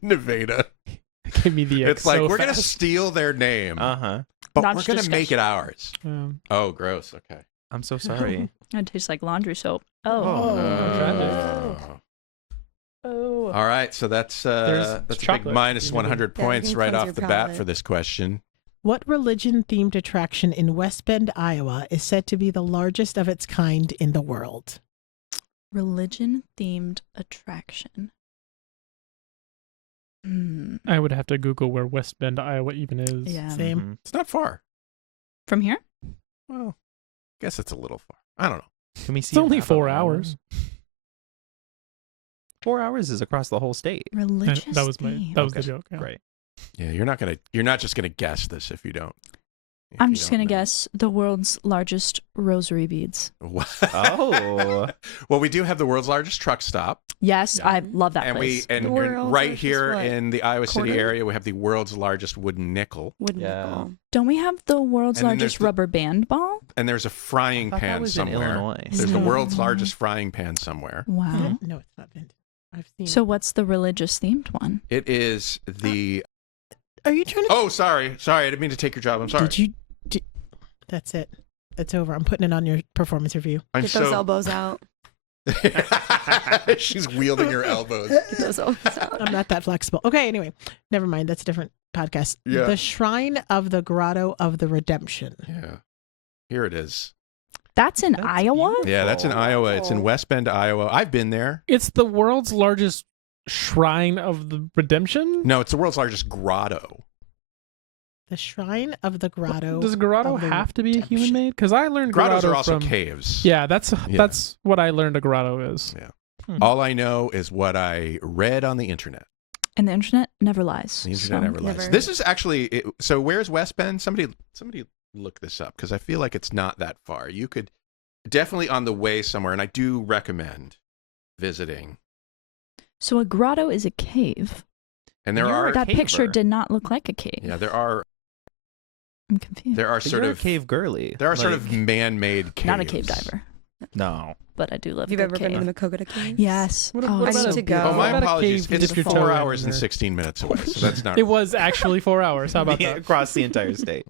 Nevada. Give me the X It's like, so we're going to fast. steal their name, Uh-huh. but Not we're going to make discussion. it ours. Oh, gross. Okay. I'm so sorry. It tastes like laundry soap. Oh. Oh. All right, so that's a big chocolate. minus 100 Yeah, points everything right cleanse off the your bat palate. for this question. What religion-themed attraction in West Bend, Iowa is said to be the largest of its kind in the world? Religion-themed attraction. I would have to Google where West Bend, Iowa even is. Yeah. Same. It's not far. From here? Well, I guess it's a little far. I don't know. Can we see? It's only 4 hours. 4 hours is across the whole state. Religious. That was the joke. Yeah. Great. Yeah, you're not just gonna guess this if you don't. I'm just going to guess the world's largest rosary beads. Oh. Well, we do have the world's largest truck stop. Yes, I love that And place. and right here in the Iowa City area, we have the world's largest wooden nickel. Nickel. Don't we have the world's And then largest there's the- rubber band ball? And there's a frying thought that pan was in somewhere. Illinois. There's the world's largest frying pan somewhere. Wow. No, it's not vintage. I've seen. So what's the religious themed one? It is the. Are you trying to? Oh, sorry. I didn't mean to take your job. I'm sorry. Did you? That's it. It's over. I'm putting it on your performance review. Get those elbows out. She's wielding her elbows. Get those elbows out. I'm not that flexible. Okay, anyway, never mind. That's a different podcast. Yeah. The Shrine of the Grotto of the Redemption. Yeah. Here it is. That's in Iowa? Yeah, that's in Iowa. It's in West Bend, Iowa. I've been there. It's the world's largest shrine of the redemption? No, it's the world's largest grotto. The Shrine of the Grotto. Does grotto of the have to be human made? Because I learned Grottos grotto are also from caves. Yeah, that's what I learned a grotto is. Yeah. All I know is what I read on the internet. And the internet never lies. The internet never lies. This is actually so. Where's West Bend? Somebody look this up because I feel like it's not that far. You could definitely on the way somewhere, and I do recommend visiting. So a grotto is a cave. And there are that picture did not look like a cave. Yeah, there are. I'm confused. There are But sort you're of a cave girly. There are sort of man-made caves. Not a cave diver. No. But I do love Have you ever been to the Makogata Caves? Yes. I need to go. Oh, my apologies. cave It's dip your toe 4 in hours and there? 16 minutes away, so that's not. It was actually 4 hours. How about that? Across the entire state.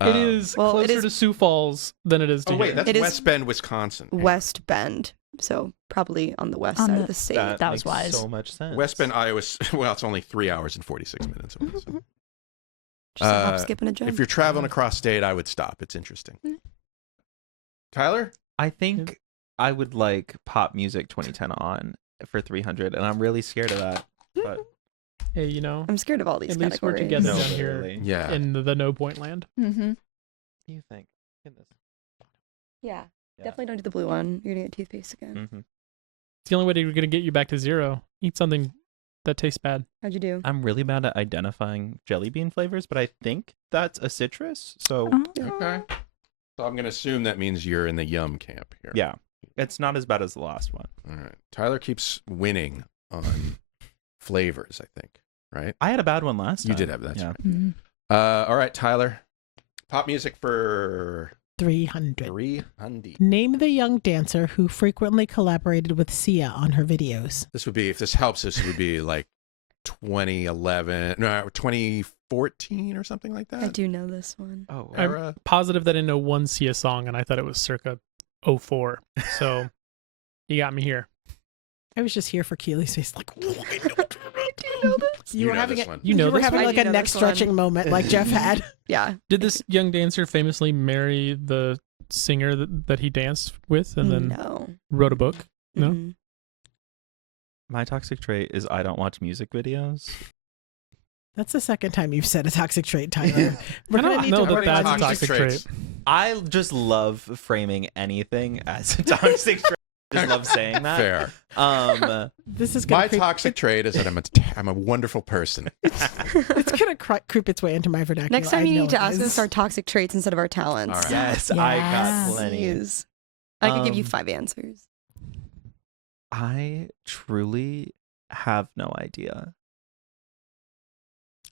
It is closer to Sioux Falls than it is to Oh wait, here. that's It is West Bend, Wisconsin. West Bend, so probably on the west side of the state. That was makes wise. so much sense. West Bend, Iowa. Well, it's only 3 hours and 46 minutes away. So. Just a hop, skip, and a jump. If you're traveling across state, I would stop. It's interesting. Tyler? I think I would like pop music 2010 on for 300, and I'm really scared of that. But Hey, you know, I'm scared of all these at least we're categories. together No, down here really. Yeah. in the no point land. Mm-hmm. what do you think? Goodness. Yeah, Yeah. definitely don't do the blue one. You're gonna get toothpaste again. Mm-hmm. It's the only way to get you back to zero. Eat something that tastes bad. How'd you do? I'm really bad at identifying jelly bean flavors, but I think that's a citrus. So Okay. So I'm going to assume that means you're in the yum camp here. yeah, it's not as bad as the last one. All right. Tyler keeps winning on flavors, I think, right? I had a bad one last time. You did have that. Yeah. Right. Mm-hmm. All right, Tyler. Pop music for 300. 300. Name the young dancer who frequently collaborated with Sia on her videos. This would be, if this helps, this would be like 2014 or something like that. I do know this one. Oh, I'm positive that I know one Sia song, and I thought it was circa 04. So you got me here. I was just here for Keeley's face, like, "Whoa, I know this." You You were know having this it. one. You know were this having one? like I a do know neck this stretching one. moment, like Jeff had. Yeah. Did this young dancer famously marry the singer that he danced with and then No. wrote a book? No? Mhm. my toxic trait is I don't watch music videos. That's the second time you've said a toxic trait, Tyler. We're I gonna don't need know to that work on that's a these. toxic traits. trait. I just love framing anything as a toxic trait. Just love saying that. Fair. This is My gonna toxic trait is that I'm a wonderful person. it's gonna creep its way into my vernacular. Next time I you know need to it ask is. us our toxic traits instead of our talents. All right. Yes, I got plenty. Jeez. I could give you Um, 5 answers. I truly have no idea.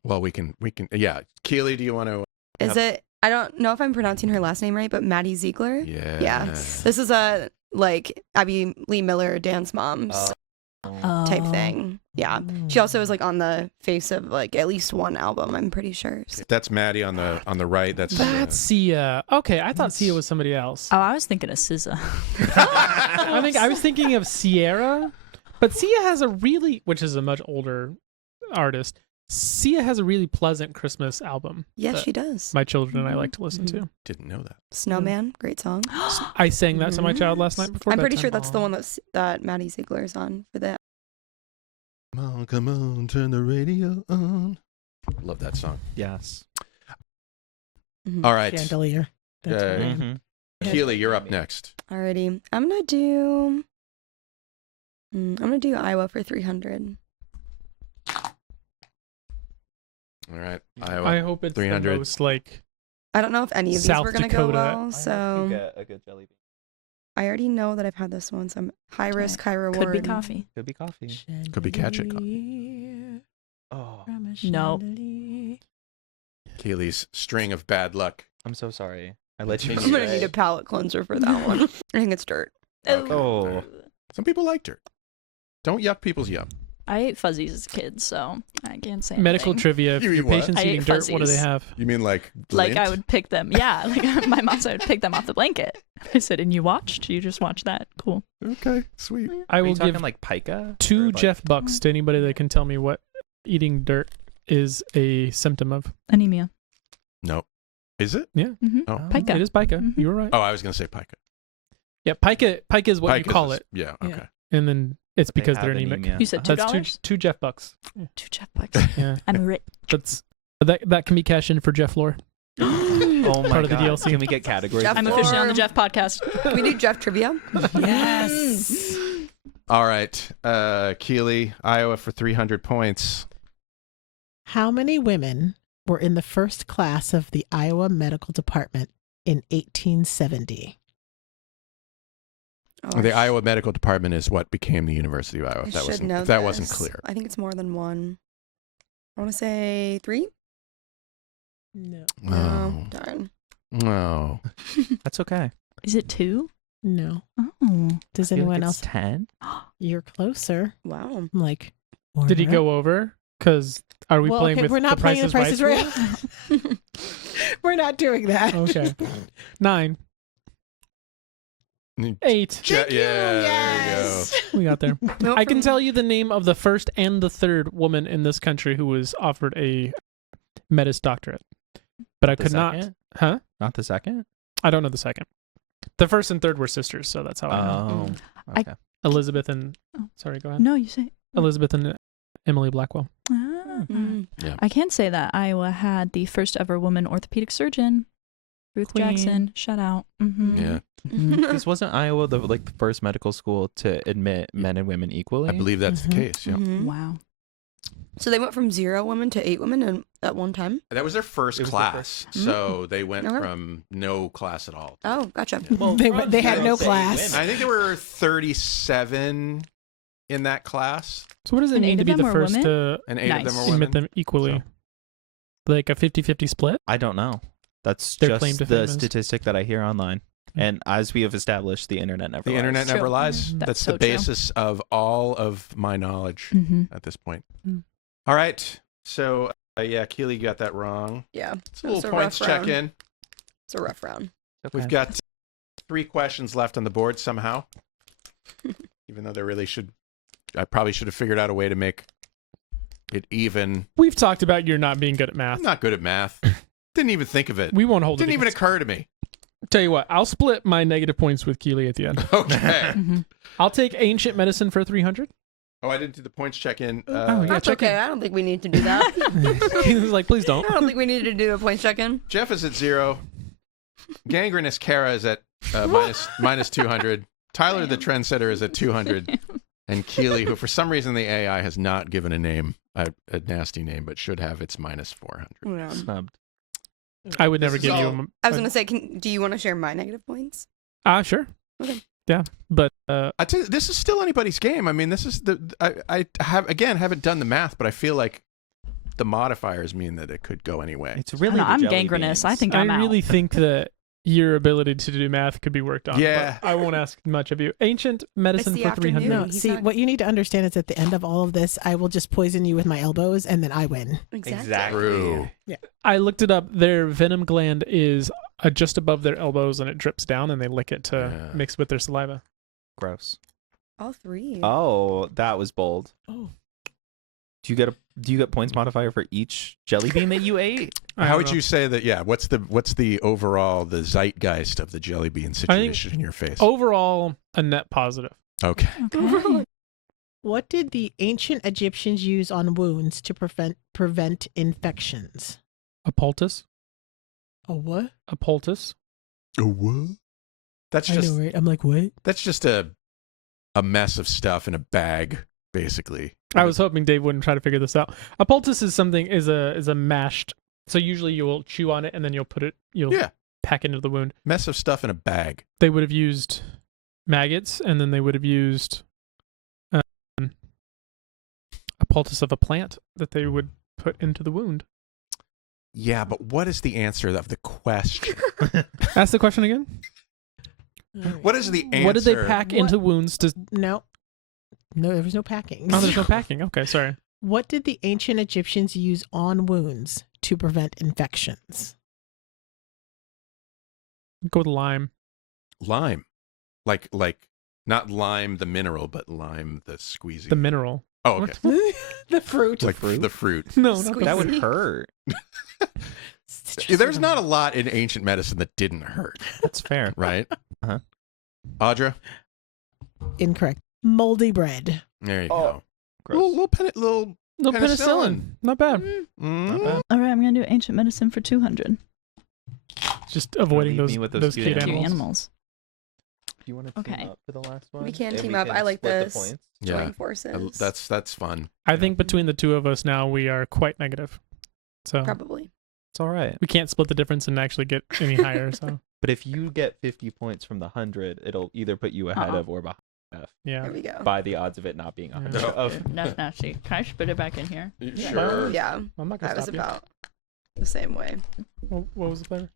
Well, we can. Yeah, Keeley, do you want to? Is it? I don't know if I'm pronouncing her last name right, but Maddie Ziegler. Yeah. Yeah. This is a like Abby Lee Miller dance moms type thing. Yeah. She also is like on the face of like at least one album. I'm pretty sure. So. That's Maddie on the right. That's Sia. Okay, I thought Sia was somebody else. Oh, I was thinking of SZA. I was thinking of Sierra, but Sia has a really, which is a much older artist. Sia has a really pleasant Christmas album. Yes, that she does. My children and I like to listen to. Didn't know that. Snowman, great song. I sang that to my child last night before I'm pretty bedtime. sure that's the one that Maddie Ziegler is on for that. Come on, turn the radio on. Love that song. Yes. All right. Chandelier. That's what I am. Keeley, you're up next. Alrighty. I'm gonna do Iowa for 300. All right. Iowa. I hope it's 300. the most like. I don't know if any of these South were gonna Dakota. go well, so Get a good jelly bean. I already know that I've had this one. So I'm high risk, high reward. Could be coffee. Could be coffee. Could be ketchup. Oh, No. Keeley's string of bad luck. I'm so sorry. I let you. I'm gonna need a palate cleanser for that one. I think it's dirt. Okay. Oh. Some people like dirt. Don't yuck people's yum. I ate fuzzies as a kid, so I can't say Medical anything. trivia. If You eat your what? patient's I eating ate dirt, what do they fuzzies. have? You mean like Like lint? I would pick them. Yeah, like my mom said I would pick them off the blanket. I said, and you watched? You just watched that? Cool. Okay, sweet. I Are will you talking give like pica? 2 Or, like- Jeff Bucks to anybody that can tell me what eating dirt is a symptom of. Anemia. No. Is it? Yeah. Mm-hmm. Oh. Pica. It is pica. Mhm. You were right. Oh, I was going to say pica. Yeah, pica is what Pica you call is- it, Yeah, okay. and then it's But they because have they're anemic. anemia. You said That's $2? two Jeff Bucks. 2 Jeff Bucks. Yeah, I'm rich. that's that can be cashed in for Jeff Lore. Oh my Part of the God. DLC. Can we get categories? Jeff I'm of officially on the Lore. Jeff podcast. Can we do Jeff trivia? Yes. All right. Keeley, Iowa for 300 points. How many women were in the first class of the Iowa Medical Department in 1870? Oh, The Iowa Medical Department is what became the University of Iowa. I If that should wasn't, know if that wasn't this. clear. I think it's more than one. I want to say 3. No. Oh. Darn. No. That's okay. Is it 2? No. Oh. Does I feel anyone like else? it's 10? You're closer. Wow. I'm like, Did he Warner? go over? Because are we Well, playing okay, with we're not the playing the Price is prices Right? right. We're not doing that. Okay. 9. 8. Yeah, Thank you. Yes. there We got there. Nope, I can from- tell you the name of the first and the third woman in this country who was offered a Metis doctorate, but I The could not. second? Huh? Not the second? I don't know the second. The first and third were sisters, so that's how I know. Oh. I- Okay. Elizabeth and Oh. sorry, go ahead. No, you say. Elizabeth and Emily Blackwell. Ah. Mm. I can say that Iowa had the first ever woman orthopedic surgeon, Ruth Queen. Jackson. Shout out. Mm-hmm. Yeah. This wasn't Iowa the first medical school to admit men and women equally? I believe that's the Mhm. case. Yeah. Mhm. Wow. So they went from 0 women to 8 women at one time? That was their first It was the class. So they went Okay. from no class at all. Oh, gotcha. Well, They had no say class. I think there were 37 in that class, So what does it And mean 8 to of be them the were first women? to and 8 of them Nice. were admit women. them equally? Like a 50-50 split? I don't know. That's Their claim just to the fame is- statistic that I hear online. And as we have established, the internet never The lies. internet never True. lies. That's That's so the true. basis of all of my knowledge Mm-hmm. at this point. Mm. All right. So, yeah, Keeley got that wrong. Yeah. It's a That was little a points rough check round. in. It's a rough round. We've got 3 questions left on the board somehow. Even though there really should, I probably should have figured out a way to make it even. We've talked about you're not being good at math. I'm not good at math. Didn't even think of it. We won't hold Didn't it even against- occur to me. Tell you what, I'll split my negative points with Keeley at the end. Okay. Mm-hmm. I'll take ancient medicine for 300. Oh, I didn't do the points check in. Oh, yeah. That's check okay. in. I don't think we need to do that. He was like, please don't. I don't think we needed to do a point check-in. Jeff is at 0. Gangrenous Cara is at minus 200. Tyler, the trendsetter, is at 200. And Keeley, who for some reason the AI has not given a name, a nasty name, but should have, it's minus 400. Yeah. Snubbed. I would never This is give you all- a... I was going to say, do you want to share my negative points? Sure. Okay. Yeah, but... I tell you, this is still anybody's game. I mean, this is I haven't done the math, but I feel like the modifiers mean that it could go anyway. It's really the I'm jelly gangrenous. I beans. think I I'm out. really think that your ability to do math could be worked on. Yeah. but I won't ask much of you. Ancient medicine the for 300. afternoon. No, He's see, not- what you need to understand is at the end of all of this, I will just poison you with my elbows and then I win. Exactly. True. I looked it up. Their venom gland is just above their elbows, and it drips down, and they lick it to Yeah. mix with their saliva. Gross. All 3. Oh, that was bold. Oh. Do you get points modifier for each jelly bean that you ate? I How don't would know. you say that? Yeah. What's the overall the zeitgeist of the jelly bean situation in your face? Overall, a net positive. Okay. Okay. What did the ancient Egyptians use on wounds to prevent infections? A poultice. A what? A poultice. A what? That's I just know, right? I'm like, what? that's just a mess of stuff in a bag, basically. I was hoping Dave wouldn't try to figure this out. A poultice is a mashed. So usually you will chew on it and then you'll pack it into the wound. Mess of stuff in a bag. They would have used maggots, and then they would have used a poultice of a plant that they would put into the wound. Yeah, but what is the answer of the question? Ask the question again. What is the answer? What did they pack into wounds to... No, there was no packing. Oh, there's no packing. Okay, sorry. What did the ancient Egyptians use on wounds to prevent infections? Go with lime. Lime. Like not lime the mineral, but lime the squeezy. The mineral. Oh, okay. The fruit. Like the fruit. No, not That would hurt. There's not a lot in ancient medicine that didn't hurt. That's fair. Right? Uh-huh. Audra? Incorrect. Moldy bread. There you go. Gross. Little penicillin. Not bad. Not bad. All right, I'm going to do ancient medicine for 200. Just avoiding Leave those me with those cute cute animals. Cute animals. animals. Do you want to team Okay. up for the last one? We can And team up. can I like split the this. points? Yeah. Join forces. That's fun. I think between the two of us now, we are quite negative. So Probably. It's all right. we can't split the difference and actually get any higher. So But if you get 50 points from the 100, it'll either put you ahead Uh-uh. of or behind F yeah. There we go. by the odds of it not being 100. No. Of. No, see. Can I spit it back in here? Sure. Yeah. I'm not I gonna was stop you. about the same way. What was the flavor?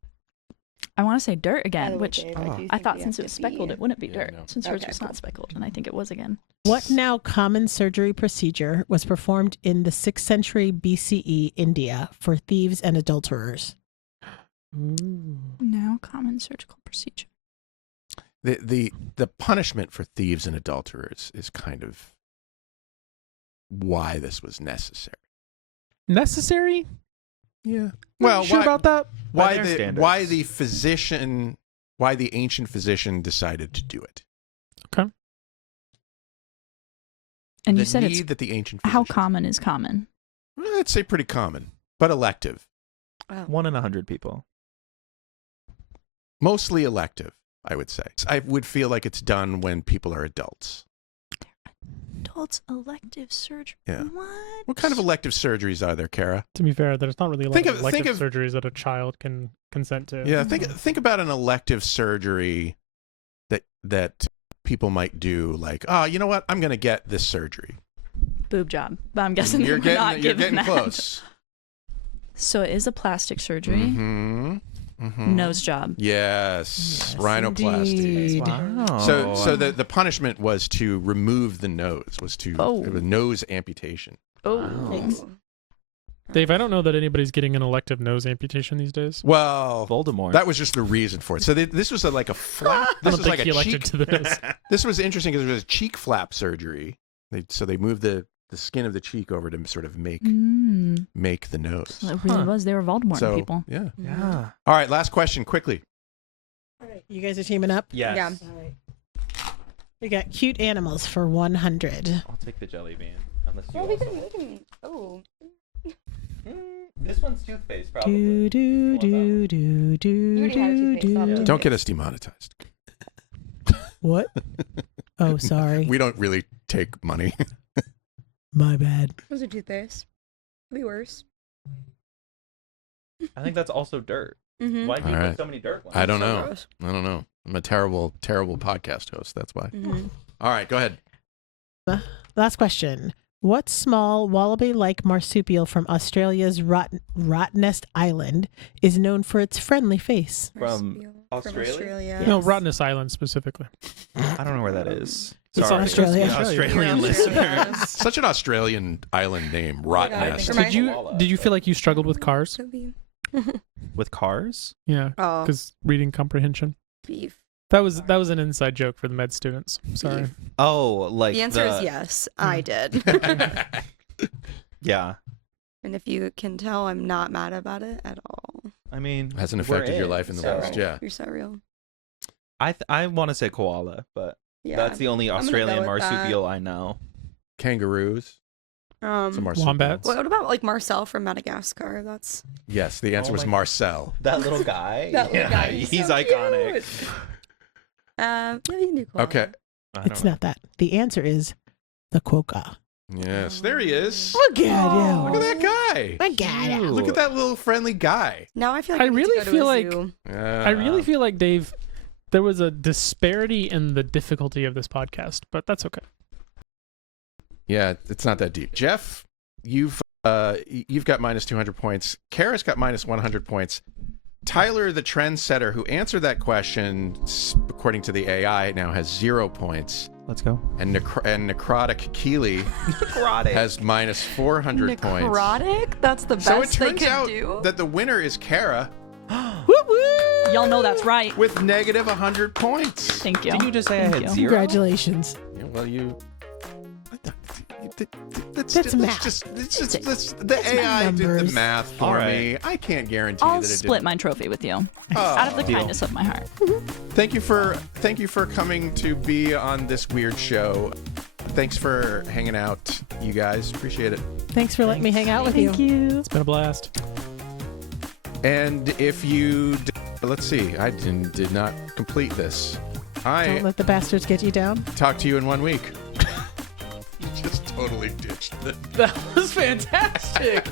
I want to say dirt By again, the way, which Dave, Oh. do I think thought we since have it was to be- speckled, it wouldn't be Yeah, dirt. no. Since yours Okay, was not cool. speckled, and I think it was again. What now common surgery procedure was performed in the 6th century BCE India for thieves and adulterers? Ooh. Now common surgical procedure. The punishment for thieves and adulterers is kind of why this was necessary. Necessary? Yeah. Well, sure why, about that? why their the standards. why the ancient physician decided to do it. Okay. And the you said need it's that the ancient how physicians- common is common? Well, I'd say pretty common, but elective. 1 in 100 people. Mostly elective, I would say. I would feel like it's done when people are adults. Adults elective surgery. Yeah. What? What kind of elective surgeries are there, Kara? To be fair, there's not really a lot Think of of- elective think of- surgeries that a child can consent to. Yeah, think about an elective surgery that people might do, like, oh, you know what? I'm going to get this surgery. Boob job. But I'm guessing You're we're not getting giving that. close. So it is a plastic surgery. Mm-hmm. Mm-hmm. Nose job. Yes, Yes, rhinoplasty. indeed. Wow. So the punishment was to remove the nose, it was nose amputation. Oh. Thanks. Dave, I don't know that anybody's getting an elective nose amputation these days. Well, Voldemort. that was just the reason for it. So this was like a flap. I This don't was think like he a elected cheek. to this. This was interesting because it was cheek flap surgery. So they moved the skin of the cheek over to sort of make the nose. Well, it really was. They were Voldemort So people. yeah. Yeah. All right, last question, quickly. All right, you guys are teaming up? Yes. Yeah. All right. We got cute animals for 100. I'll take the jelly bean. Unless you Well, we also... can. Oh. This one's toothpaste, probably. Do, do, do, do, do, You already have do, toothpaste, I'll do. have Don't get us demonetized. What? Oh, sorry. We don't really take money. My bad. Those are toothpaste. Could be worse. I think that's also dirt. Mm-hmm. Why do you All right. put so many dirt ones? I don't So know. gross. I don't know. I'm a terrible podcast host. That's why. Mm-hmm. All right, go ahead. Last question. What small wallaby-like marsupial from Australia's Rottnest Island is known for its friendly face? From Australia? No, Rottnest Island specifically. I don't know where that is. It's Sorry. Australia. Australian Yeah, listeners. Such an Australian island name, Oh my God, I Rottnest. think Did you feel like you struggled with cars? Could be. With cars? Yeah, Oh, because reading comprehension. beef. That was an inside joke for the med students. Sorry. Beef. Oh, like The answer is yes. I did. Yeah. And if you can tell, I'm not mad about it at all. I mean, Hasn't we're affected your life in the so- least. Yeah. You're so real. I want to say koala, but Yeah. that's the only I'm gonna go Australian with that. marsupial I know. kangaroos. Some wombats. What about like Marcel from Madagascar? That's Yes, the answer was Marcel. That little guy. That little guy. He's so iconic. Cute. Yeah, you can do koala. Okay. It's not that. The answer is the quokka. Yes, there he is. Look at you. Look at that guy. Look at him. Look at that little friendly guy. Now I feel like I really feel like Dave, there was a disparity in the difficulty of this podcast, but that's okay. Yeah, it's not that deep. Jeff, you've got minus 200 points. Cara's got minus 100 points. Tyler, the trendsetter who answered that question, according to the AI, now has 0 points. Let's go. And necrotic Keeley has minus 400 points. Necrotic? That's the best So it they turns could out do. that the winner is Cara Y'all know that's right. with negative 100 points. Thank you. Didn't you just say I Thank had you. 0? Congratulations. Yeah, well, you. That's math. The AI did the numbers. math for me. I can't guarantee I'll that it split didn't. my trophy with you. Oh. Out of the Deal. kindness of my heart. Thank you for coming to be on this weird show. Thanks for hanging out, you guys. Appreciate it. Thanks for letting me hang out with you. Thank you. It's been a blast. And if you, let's see, I did not complete this. Don't let the bastards get you down. Talk to you in 1 week. You just totally ditched it. That was fantastic.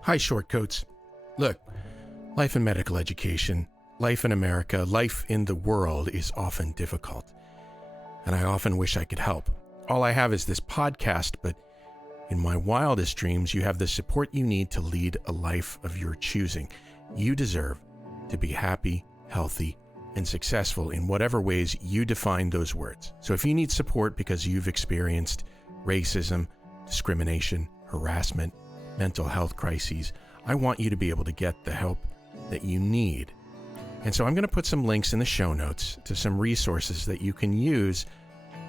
Hi, Shortcoats. Look, life in medical education, life in America, life in the world is often difficult. And I often wish I could help. All I have is this podcast, but in my wildest dreams, you have the support you need to lead a life of your choosing. You deserve to be happy, healthy, and successful in whatever ways you define those words. So if you need support because you've experienced racism, discrimination, harassment, mental health crises, I want you to be able to get the help that you need. And so I'm going to put some links in the show notes to some resources that you can use.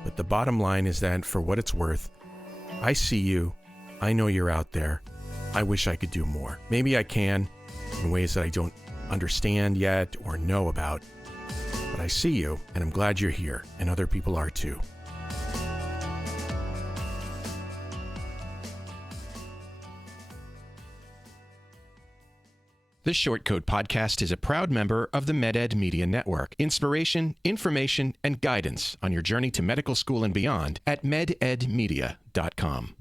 But the bottom line is that for what it's worth, I see you. I know you're out there. I wish I could do more. Maybe I can in ways that I don't understand yet or know about. But I see you, and I'm glad you're here, and other people are too. This Short Code podcast is a proud member of the MedEd Media Network. Inspiration, information, and guidance on your journey to medical school and beyond at mededmedia.com.